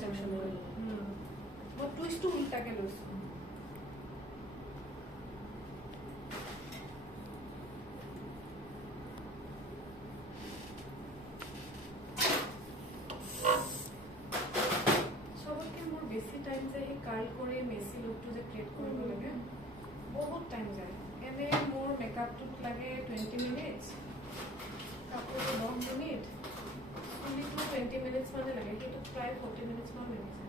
section কৰি মই টুইষ্টটো উল্টাকে লৈছো সবতকে মোৰ বেছি টাইম যায় সেই কাৰ্ল কৰি মেচি লুকটো যে ক্ৰিয়েট কৰিব লাগে বহুত টাইম যায় এনে মোৰ মেকআপটোত লাগে 20 মিনিটছ কাপোৰটো 10 মিনিট চুলিটো 20 মিনিটছ মানে লাগে কিন্তু প্ৰায় 40 মিনিটছ মান লাগি যায়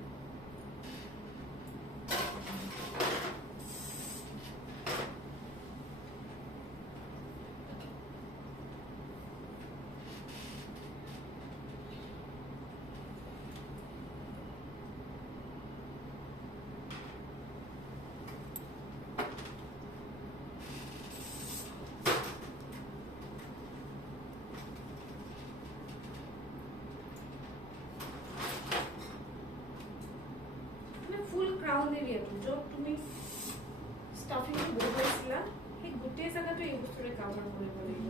ফুল ক্ৰাউন এৰিয়াটো য'ত তুমি ষ্টাফিংটো বহুৱাইছিলা সেই গোটেই জেগাটো এই বস্তুৰে কাভাৰ কৰিব লাগিব